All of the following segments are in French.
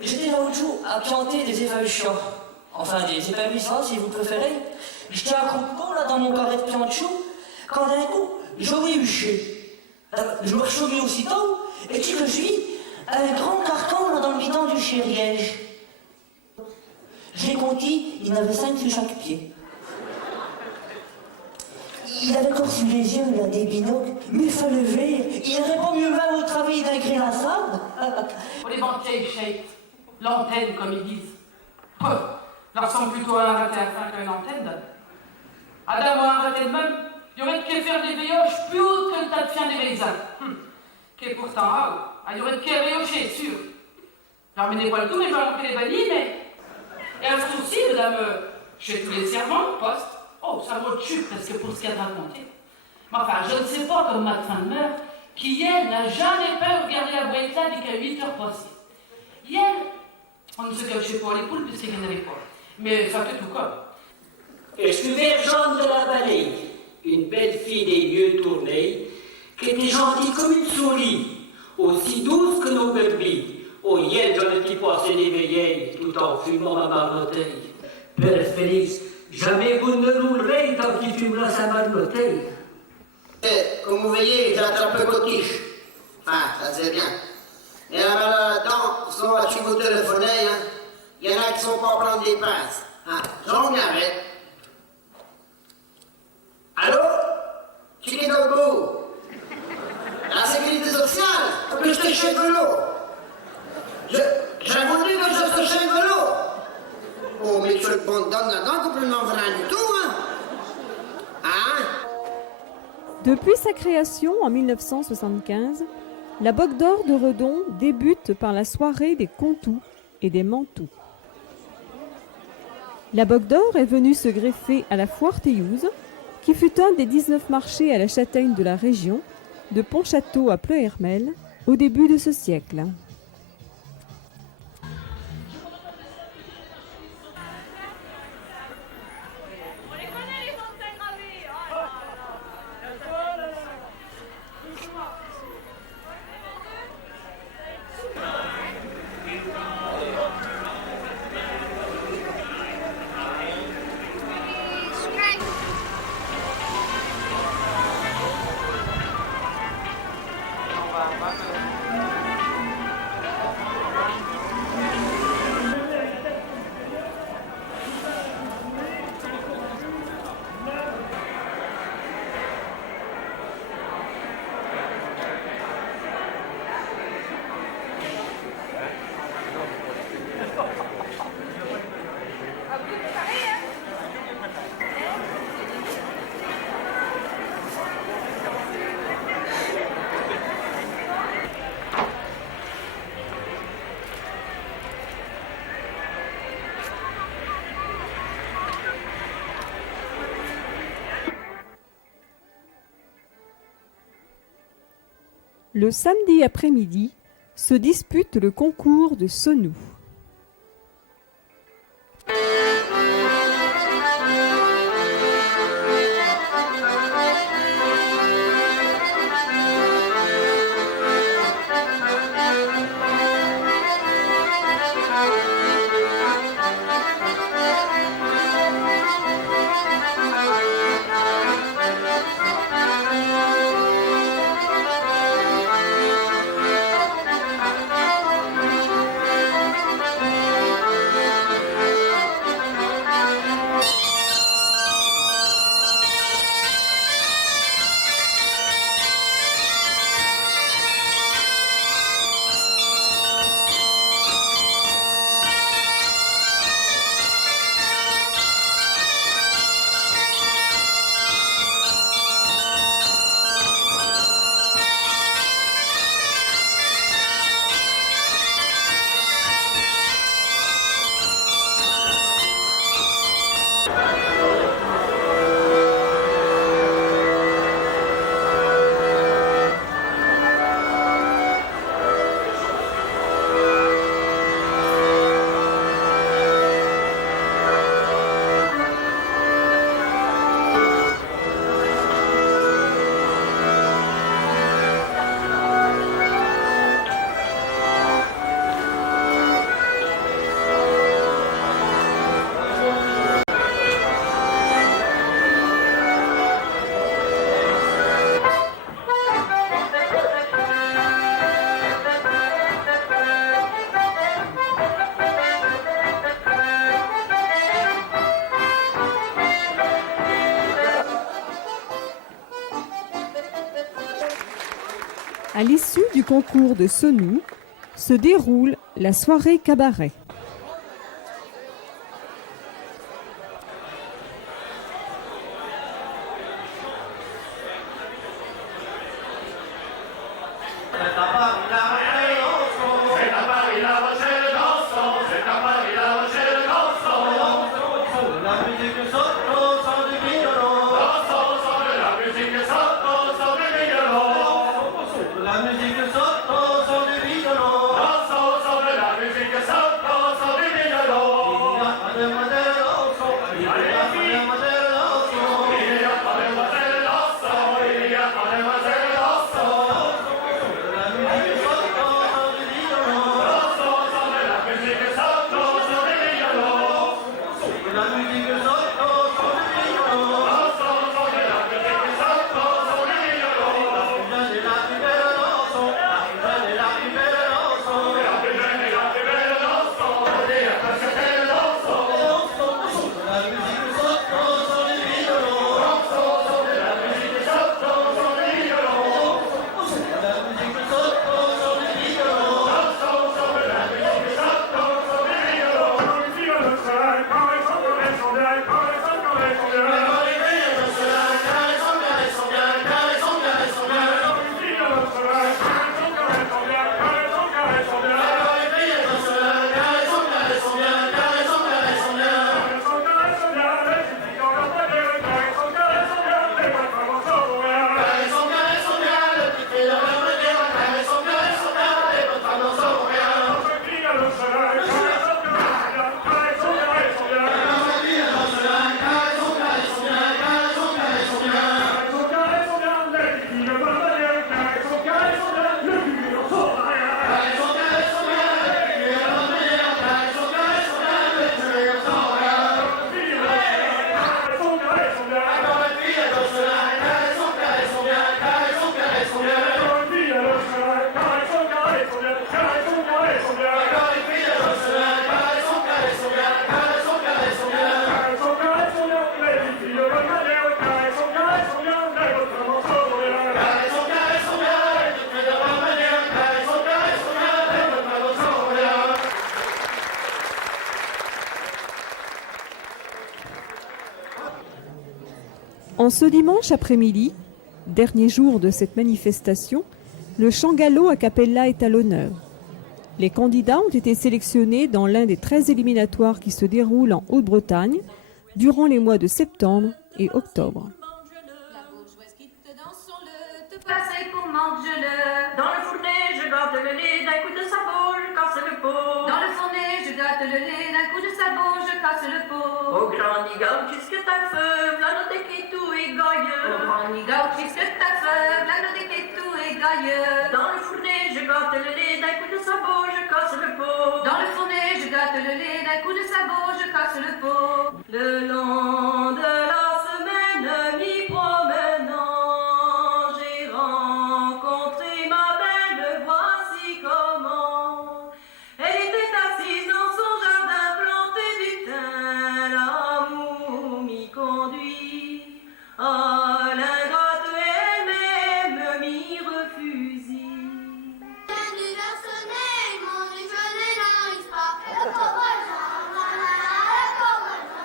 J'étais l'autre jour à pianter des évaluations. Enfin, des épanouissements, si vous préférez. J'étais à coupe là, dans mon carré de pian de chou, quand d'un coup, j'aurais huché. Je me rechauffais aussitôt, et tu que je vis un grand carcan là, dans le bidon du chériège. J'ai compté, il y en avait 5 sur chaque pied. Il avait encore sur les yeux là, des binocles, mais il fallait lever. Il n'aurait pas mieux mal au travail d'un grénassable. Pour les banquiers, Shake, l'antenne, comme ils disent. Ça ressemble plutôt à un raté à fin qu'à une antenne. Adam a un raté de même, il y aurait de quoi faire des veilloches plus hautes que le tas de fiens des paysans. Qui est pourtant il y aurait de quoi veillocher, sûr. J'en menais pas le tout, mais j'en ai les bannis, mais. Et à ce souci, madame, je fais tous les serments, poste. Oh, ça vaut le chute, parce que pour ce qu'il y a de raconter. Mais enfin, je ne sais pas comme ma fin de mère, qui, elle, n'a jamais peur de regarder la boîte là dès qu'à 8 heures passées. Hier, on ne se cachait pas les poules, puisqu'il n'y en avait pas. Mais ça fait tout comme. Je suis Jeanne de la Vallée, une belle fille des lieux tournés, qui était gentille comme une souris, aussi douce que nos brebis. Oh, hier, j'en étais passé l'éveillé, tout en fumant ma marmoteille. Père Félix, jamais vous ne roulerez tant qu'il fumera sa marmoteille. Comme vous voyez, j'attrape le cotiche. Enfin, ça c'est bien. Et là, maintenant, sont à vous téléphoner, hein. Il y en a qui sont pas à prendre des pinces. J'en reviens avec. Allô? Qui est dans le bout? La sécurité sociale? Plus je chèque de l'eau. J'ai voulu que je te chèque de l'eau. Oh, mais tu le bon donne là-dedans, complètement vrai du tout, hein? Hein? Depuis sa création en 1975, la Boque d'Or de Redon débute par la soirée des Contous et des Mantous. La Boque d'Or est venue se greffer à la Foire Théouze, qui fut un des 19 marchés à la châtaigne de la région, de Pontchâteau à Pleuhermel, au début de ce siècle. Le samedi après-midi se dispute le concours de Sonou. À l'issue du concours de Sonou, se déroule la soirée cabaret. En ce dimanche après-midi, dernier jour de cette manifestation, le chant gallo a cappella est à l'honneur. Les candidats ont été sélectionnés dans l'un des 13 éliminatoires qui se déroulent en Haute-Bretagne durant les mois de septembre et octobre. La bourgeoise qui te danse son le, te passe pour mange-le. Dans le fournet, je gratte le lait, d'un coup de sabot, je casse le pot. Dans le fournet, je gratte le lait, d'un coup de sabot, je casse le pot. Au grand nigao, qu'est-ce que t'as fait? V'là notre qui tout est gailleux. Au grand nigao, qu'est-ce que t'as fait? V'là notre qui tout est gailleux. Dans le fournet, je gratte le lait, d'un coup de sabot, je casse le pot. Dans le fournet, je gratte le lait, d'un coup de sabot, je casse le pot. Le long de la semaine, m'y promenant, j'ai rencontré ma belle, voici comment. Elle était assise dans son jardin planté du thym, l'amour m'y conduit. Ah, l'ingrate elle-même m'y refusit. L'hiver sonnait, mon déjeuner n'arrive pas. Le pauvre Jean, voilà, le pauvre Jean.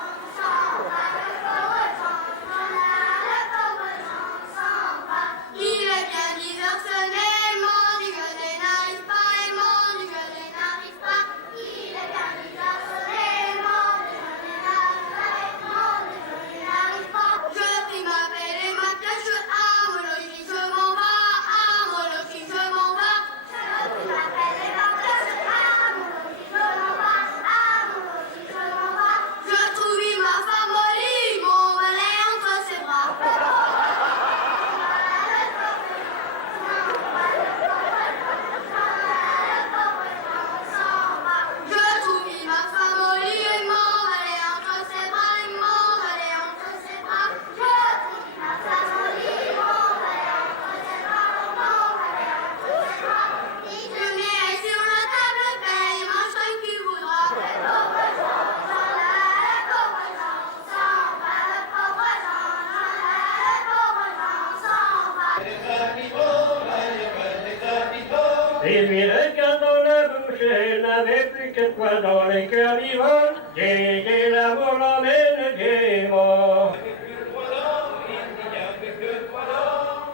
coucher, n'avait plus que toi dans les cœurs vivants. J'ai l'amour l'emmène gaiement.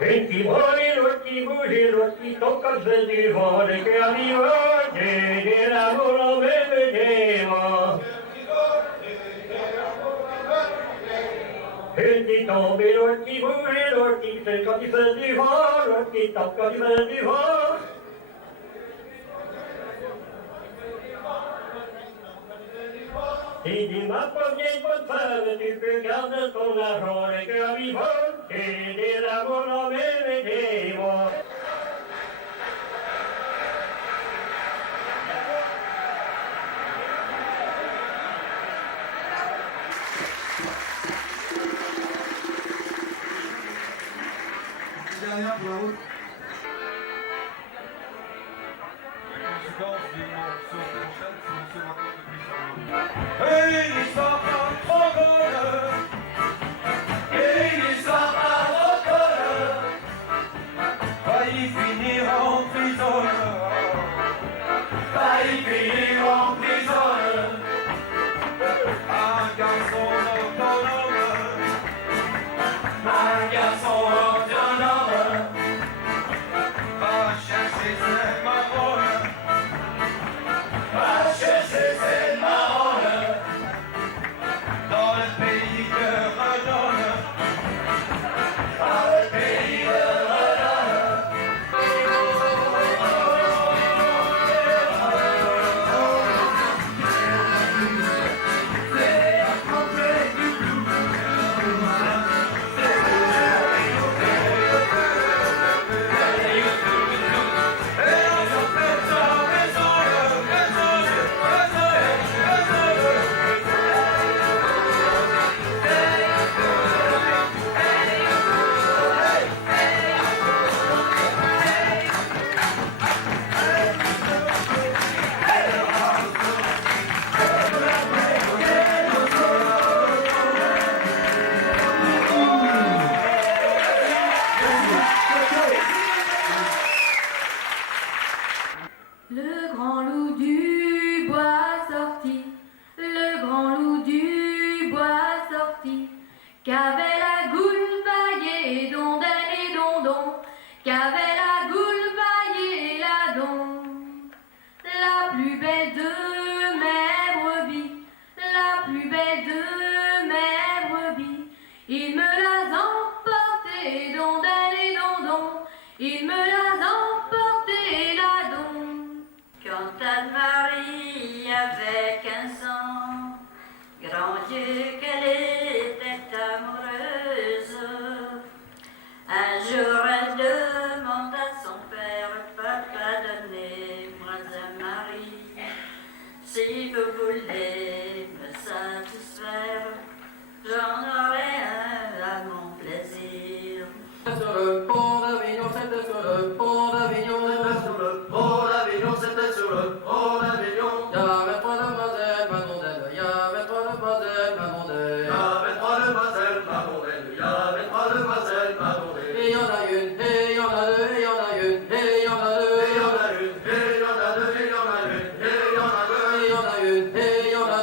Une qui brûle et l'autre qui bouge et l'autre qui tombe comme celle du vent. Les cœurs vivants, j'ai l'amour l'emmène gaiement. Une qui tombe et l'autre qui bouge et l'autre qui fait quand il fait du vent. L'autre qui tombe quand il fait du vent. Si tu m'as pas bien bonne femme, tu peux garder ton argent, les cœurs vivants, et des l'amour en même des mots. Dernière pour la route. Le grand loup du bois sorti, le grand loup du bois sorti, qu'avait la goule baillée, dondelle et dondon, qu'avait la goule baillée, la don. La plus belle de mes brebis, la plus belle de mes brebis, il me l'a emportée, dondelle et dondon, il me l'a emportée, la don. Quand Anne-Marie avait 15 ans, grand Dieu qu'elle était amoureuse. Un jour elle demande à son père, papa donnez-moi un mari. Si vous voulez me satisfaire, j'en aurai un à mon plaisir. Sur le pont d'Avignon, c'était sur le pont d'Avignon. Sur le pont d'Avignon, c'était sur le pont d'Avignon. Il y avait trois demoiselles, Manondelle. Il y avait trois demoiselles, Manondelle. Il y avait trois demoiselles, Manondelle. Il y avait trois demoiselles, Manondelle. Et il y en a une, et il y en a deux, et il y en a une, et il y en a deux. Et il y en a une, et il y en a deux, et il y en a une, et il y en a deux. Et il y en a une, et il y en a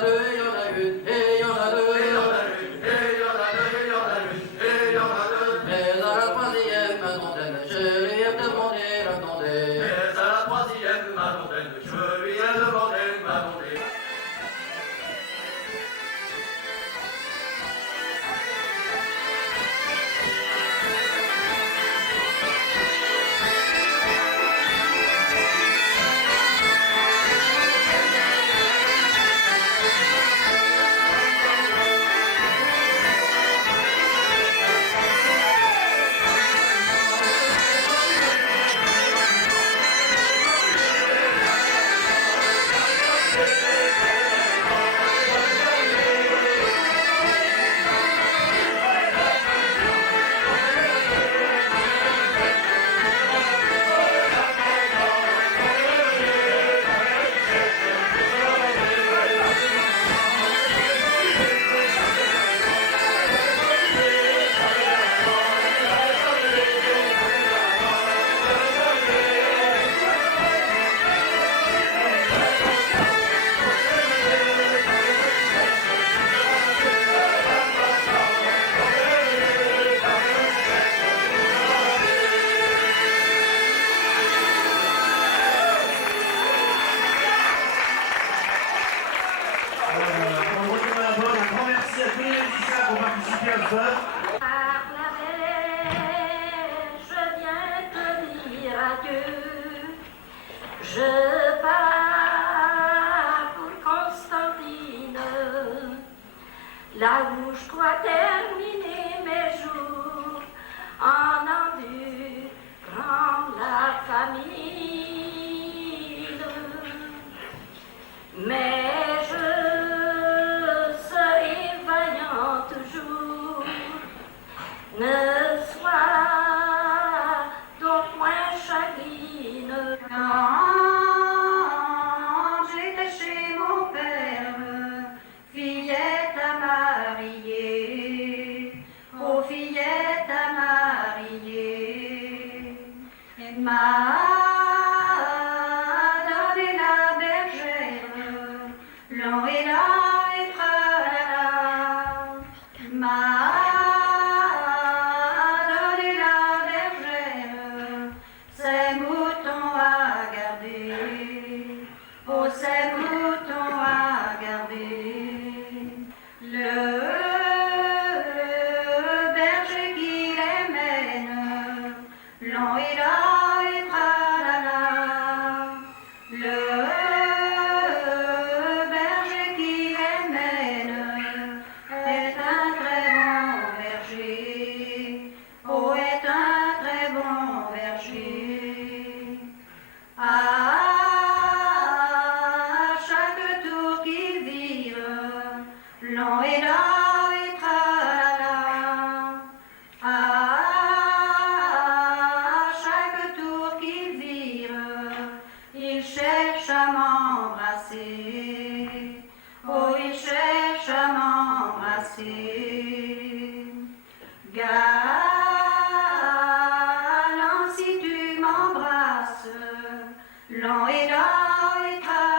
là où je crois terminer mes jours, en endurant la famine. Mais je serai vaillant toujours, ne sois donc moins chagrine. Quand j'étais chez mon père, fillette à marier, oh fillette à marier, et m'a donné la bergère, long et là et tralala, m'a donné la bergère, ces moutons à garder, oh ces moutons à garder. Le berger qui les mène, long et là et tralala. Le berger qui les mène est un très bon berger, oh est un très bon berger. À chaque tour qu'il vire, long et là et tralala. À chaque tour qu'il vire, il cherche à m'embrasser, oh il cherche à m'embrasser. Galant si tu m'embrasses, long et là et tralala.